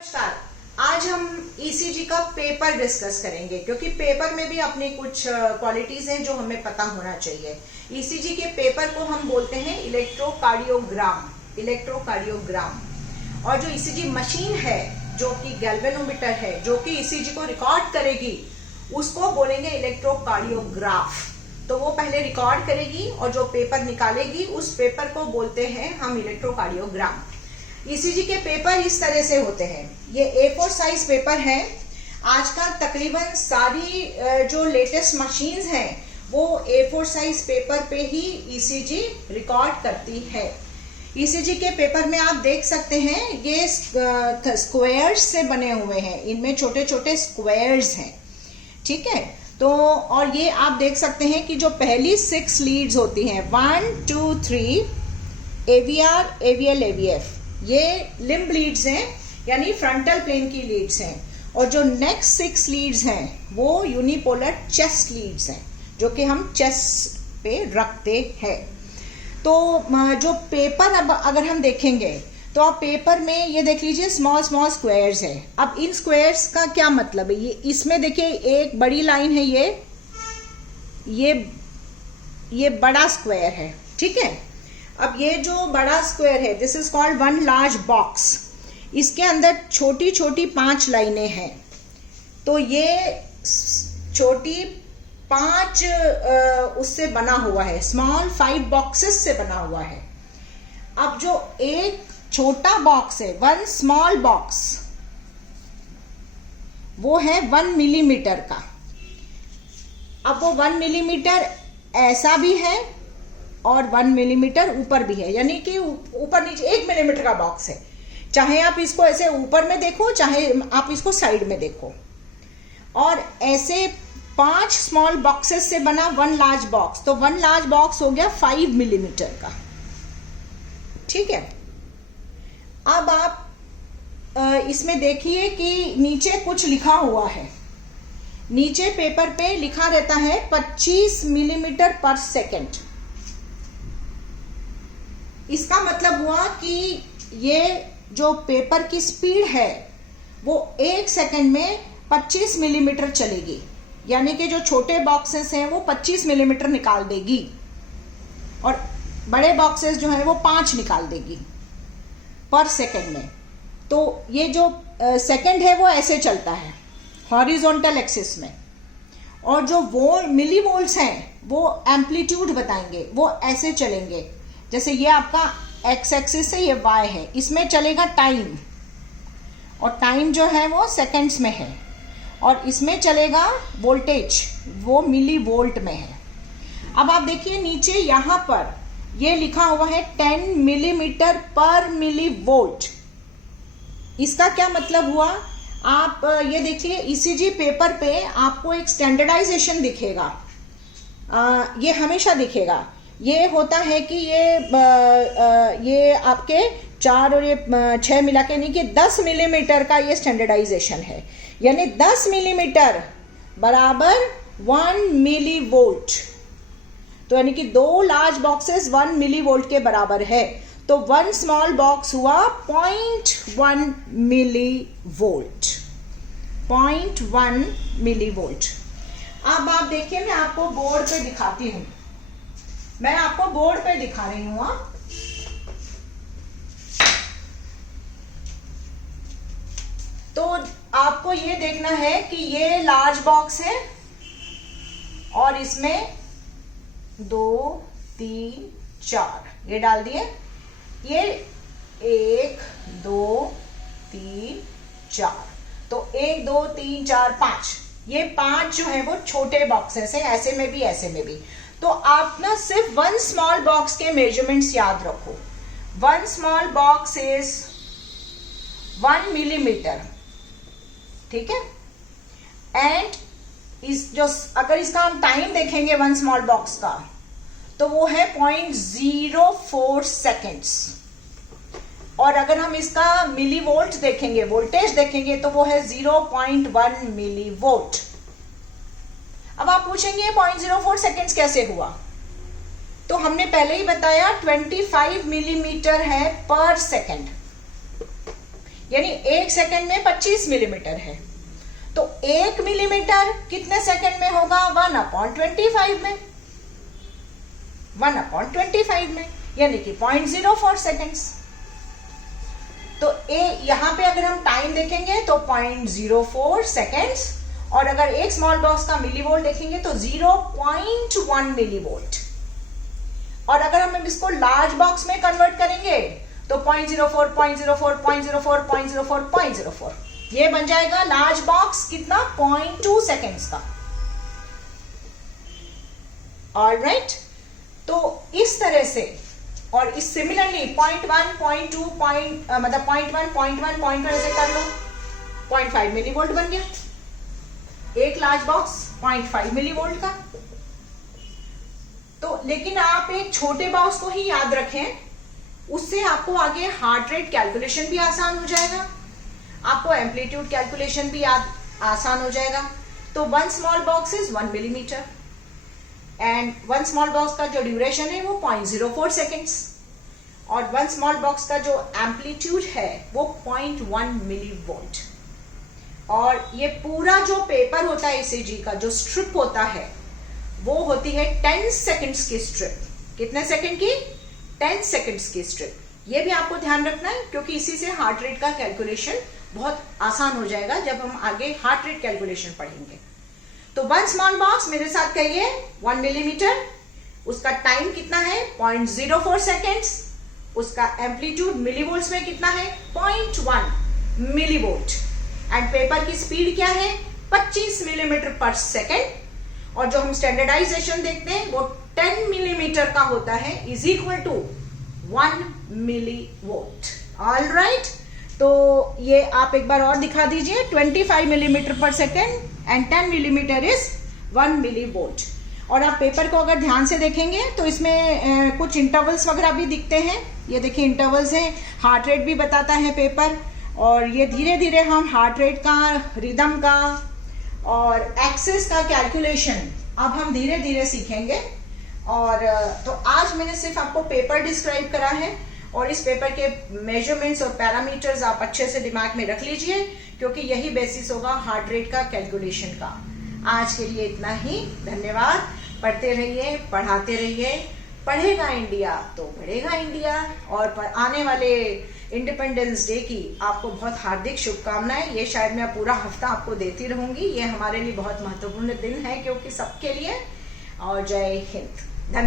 नमस्कार। आज हम ईसीजी का पेपर डिस्कस करेंगे क्योंकि पेपर में भी अपनी कुछ क्वालिटीज हैं जो हमें पता होना चाहिए। ईसीजी के पेपर को हम बोलते हैं इलेक्ट्रोकार्डियोग्राम। और जो ईसीजी मशीन है जो कि गैल्वेनोमीटर है जो कि ईसीजी को रिकॉर्ड करेगी उसको बोलेंगे इलेक्ट्रोकार्डियोग्राफ। तो वो पहले रिकॉर्ड करेगी और जो पेपर निकालेगी उस पेपर को बोलते हैं हम इलेक्ट्रोकार्डियोग्राम। ईसीजी के पेपर इस तरह से होते हैं। ये A4 साइज पेपर है। आजकल तकरीबन सारी जो लेटेस्ट मशीन्स हैं वो A4 साइज पेपर पे ही ईसीजी रिकॉर्ड करती है। ईसीजी के पेपर में आप देख सकते हैं ये स्क्वायर्स से बने हुए हैं, इनमें छोटे छोटे स्क्वायर्स हैं, ठीक है। तो और ये आप देख सकते हैं कि जो पहली 6 लीड्स होती हैं 1, 2, 3 AVR, AVL, AVF, ये लिम्ब लीड्स हैं यानी फ्रंटल प्लेन की लीड्स हैं। और जो नेक्स्ट 6 लीड्स हैं वो यूनिपोलर चेस्ट लीड्स हैं जो कि हम चेस्ट पे रखते हैं। तो जो पेपर अब अगर हम देखेंगे तो आप पेपर में ये देख लीजिए स्मॉल स्मॉल स्क्वायर्स है। अब इन स्क्वायर्स का क्या मतलब है, ये इसमें देखिए एक बड़ी लाइन है, ये बड़ा स्क्वायर है, ठीक है। अब ये जो बड़ा स्क्वायर है this is called one large box. इसके अंदर छोटी छोटी 5 लाइनें हैं। तो ये छोटी 5 उससे बना हुआ है, स्मॉल 5 बॉक्सेस से बना हुआ है। अब जो एक छोटा बॉक्स है, 1 स्मॉल बॉक्स, वो है 1 मिलीमीटर का। अब वो 1 मिलीमीटर ऐसा भी है और 1 मिलीमीटर ऊपर भी है, यानी कि ऊपर नीचे 1 मिलीमीटर का बॉक्स है। चाहे आप इसको ऐसे ऊपर में देखो चाहे आप इसको साइड में देखो। और ऐसे 5 स्मॉल बॉक्सेस से बना 1 लार्ज बॉक्स। तो 1 लार्ज बॉक्स हो गया 5 मिलीमीटर का, ठीक है। अब आप इसमें देखिए कि नीचे कुछ लिखा हुआ है। नीचे पेपर पे लिखा रहता है 25 मिलीमीटर पर सेकेंड। इसका मतलब हुआ कि ये जो पेपर की स्पीड है वो 1 सेकेंड में 25 मिलीमीटर चलेगी, यानी कि जो छोटे बॉक्सेस हैं वो 25 मिलीमीटर निकाल देगी और बड़े बॉक्सेस जो हैं वो 5 निकाल देगी पर सेकेंड में। तो ये जो सेकेंड है वो ऐसे चलता है हॉरिजॉन्टल एक्सिस में। और जो मिली वोल्ट्स हैं वो एम्पलीट्यूड बताएंगे, वो ऐसे चलेंगे। जैसे ये आपका एक्स एक्सिस है, ये वाई है, इसमें चलेगा टाइम और टाइम जो है वो सेकंड्स में है। और इसमें चलेगा वोल्टेज, वो मिली वोल्ट में है। अब आप देखिए नीचे यहाँ पर ये लिखा हुआ है 10 मिलीमीटर पर मिली वोल्ट। इसका क्या मतलब हुआ, आप ये देखिए ईसीजी पेपर पे आपको एक स्टैंडर्डाइजेशन दिखेगा। ये हमेशा दिखेगा। ये होता है कि ये आपके 4 और ये 6 मिला के नहीं कि 10 मिलीमीटर का ये स्टैंडर्डाइजेशन है, यानी 10 मिलीमीटर बराबर 1 मिली वोल्ट। तो यानी कि 2 लार्ज बॉक्सेस 1 मिली वोल्ट के बराबर है। तो 1 स्मॉल बॉक्स हुआ 0.1 मिली वोल्ट, 0.1 मिली वोल्ट। अब आप देखिए मैं आपको बोर्ड पे दिखाती हूं, मैं आपको बोर्ड पे दिखा रही हूं। तो आपको ये देखना है कि ये लार्ज बॉक्स है और इसमें 2, 3, 4 ये डाल दिए। ये 1, 2, 3, 4, तो 1, 2, 3, 4, 5, ये 5 जो है वो छोटे बॉक्सेस हैं, ऐसे में भी ऐसे में भी। तो आप ना सिर्फ 1 स्मॉल बॉक्स के मेजरमेंट्स याद रखो। 1 स्मॉल बॉक्स इज 1 मिलीमीटर, ठीक है। एंड अगर इसका हम टाइम देखेंगे 1 स्मॉल बॉक्स का तो वो है 0.04 सेकेंड्स। और अगर हम इसका मिली वोल्ट देखेंगे, वोल्टेज देखेंगे, तो वो है 0.1 मिली वोल्ट। अब आप पूछेंगे 0.04 सेकेंड्स कैसे हुआ, तो हमने पहले ही बताया 25 मिलीमीटर है पर सेकेंड। यानी 1 सेकंड में 25 मिलीमीटर है, तो 1 मिलीमीटर कितने सेकंड में होगा? 1/25 में, 1/25 में, यानी कि 0.04 सेकेंड्स। तो यहां पे अगर हम टाइम देखेंगे तो 0.04 सेकेंड्स, और अगर एक स्मॉल बॉक्स का मिलीवोल्ट देखेंगे तो 0.1 मिलीवोल्ट। और अगर हम इसको लार्ज बॉक्स में कन्वर्ट करेंगे तो 0.04, 0.04, 0.04, 0.04, 0.04, ये बन जाएगा लार्ज बॉक्स कितना? 0.2 सेकेंड्स का। ऑलराइट, तो इस तरह से, और इस सिमिलरली 0.1, 0.2, मतलब 0.1, 0.1, 0.1 ऐसे कर लो, 0.5 मिलीवोल्ट बन गया एक लार्ज बॉक्स 0.5 मिलीवोल्ट का। तो लेकिन आप एक छोटे बॉक्स को ही याद रखें, उससे आपको आगे हार्ट रेट कैलकुलेशन भी आसान हो जाएगा, आपको एम्पलीट्यूड कैलकुलेशन भी आसान हो जाएगा। तो 1 small box is 1 millimetre, and 1 small box का जो ड्यूरेशन है वो 0.04 सेकेंड्स, और 1 स्मॉल बॉक्स का जो एम्पलीट्यूड है वो 0.1 मिलीवोल्ट। और ये पूरा जो पेपर होता है ईसीजी का, जो स्ट्रिप होता है, वो होती है 10 सेकेंड्स की स्ट्रिप। कितने सेकेंड की? 10 सेकेंड्स की स्ट्रिप। ये भी आपको ध्यान रखना है, क्योंकि इसी से हार्ट रेट का कैलकुलेशन बहुत आसान हो जाएगा जब हम आगे हार्ट रेट कैलकुलेशन पढ़ेंगे। तो 1 स्मॉल बॉक्स, मेरे साथ कहिए, 1 मिलीमीटर, उसका टाइम कितना है? 0.04 सेकेंड्स, उसका एम्पलीट्यूड मिलीवोल्ट्स में कितना है? 0.1 मिलीवोल्ट, एंड पेपर की स्पीड क्या है? 25 मिलीमीटर पर सेकेंड, और जो हम स्टैंडर्डाइजेशन देखते हैं वो 10 मिलीमीटर का होता है, is equal to 1 millivolt. Alright, तो ये आप एक बार और दिखा दीजिए, 25 मिलीमीटर पर second and 10 millimetre is 1 millivolt. और आप पेपर को अगर ध्यान से देखेंगे तो इसमें कुछ इंटरवल्स वगैरह भी दिखते हैं। ये देखिए इंटरवल्स हैं, हार्ट रेट भी बताता है पेपर, और ये धीरे धीरे हम हार्ट रेट का, रिदम का और एक्सेस का कैलकुलेशन अब हम धीरे धीरे सीखेंगे। और तो आज मैंने सिर्फ आपको पेपर डिस्क्राइब करा है, और इस पेपर के मेजरमेंट्स और पैरामीटर्स आप अच्छे से दिमाग में रख लीजिए, क्योंकि यही बेसिस होगा हार्ट रेट का कैलकुलेशन का। आज के लिए इतना ही, धन्यवाद। पढ़ते रहिए, पढ़ाते रहिए। पढ़ेगा इंडिया तो बढ़ेगा इंडिया। और आने वाले इंडिपेंडेंस डे की आपको बहुत हार्दिक शुभकामनाएं। ये शायद मैं पूरा हफ्ता आपको देती रहूंगी, ये हमारे लिए बहुत महत्वपूर्ण दिन है, क्योंकि सबके लिए। और जय हिंद।